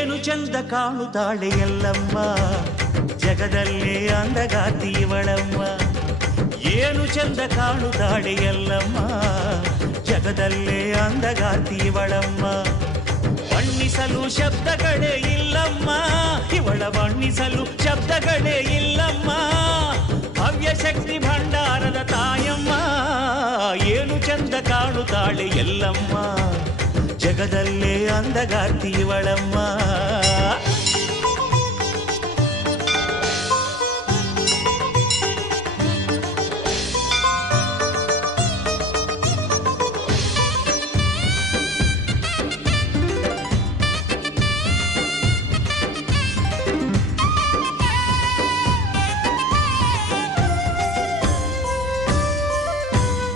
ಏನು ಚಂದ ಕಾಣುತ್ತಾಳೆ ಎಲ್ಲಮ್ಮ ಜಗದಲ್ಲೇ ಅಂದಗಾತಿ ಇವಳಮ್ಮ ಏನು ಚಂದ ಕಾಣುತ್ತಾಳೆ ಎಲ್ಲಮ್ಮ ಜಗದಲ್ಲೇ ಅಂದಗಾತಿ ಇವಳಮ್ಮ ಬಣ್ಣಿಸಲು ಶಬ್ದಗಳೇ ಇಲ್ಲಮ್ಮ ಇವಳ ಬಣ್ಣಿಸಲು ಶಬ್ದಗಳೇ ಇಲ್ಲಮ್ಮ ಭವ್ಯಶಕ್ತಿ ಭಂಡಾರದ ತಾಯಮ್ಮ ಏನು ಚಂದ ಕಾಣುತ್ತಾಳೆ ಎಲ್ಲಮ್ಮ ಜಗದಲ್ಲೇ ಅಂದಗಾತಿ ಇವಳಮ್ಮ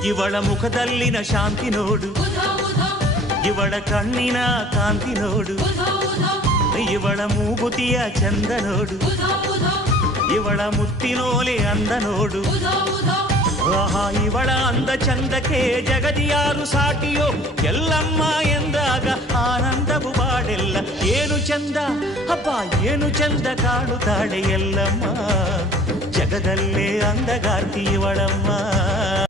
ಇವಳ ಮುಖದಲ್ಲಿನ ಶಾಂತಿ ನೋಡು ಇವಳ ಕಣ್ಣಿನ ಕಾಂತಿ ನೋಡು ಇವಳ ಮೂಗುತಿಯ ಚಂದ ನೋಡು ಇವಳ ಮುತ್ತಿನೋಲೆ ಅಂದ ನೋಡು ಆಹಾ ಇವಳ ಅಂದ ಚಂದಕ್ಕೆ ಜಗದಿಯಾರು ಸಾಟಿಯೋ ಎಲ್ಲಮ್ಮ ಎಂದಾಗ ಆನಂದವು ಬಾಡೆಲ್ಲ ಏನು ಚಂದ ಅಪ್ಪ ಏನು ಚಂದ ಕಾಣುತ್ತಾಳೆ ಎಲ್ಲಮ್ಮ ಜಗದಲ್ಲೇ ಅಂದಗಾರ್ತಿ ಇವಳಮ್ಮ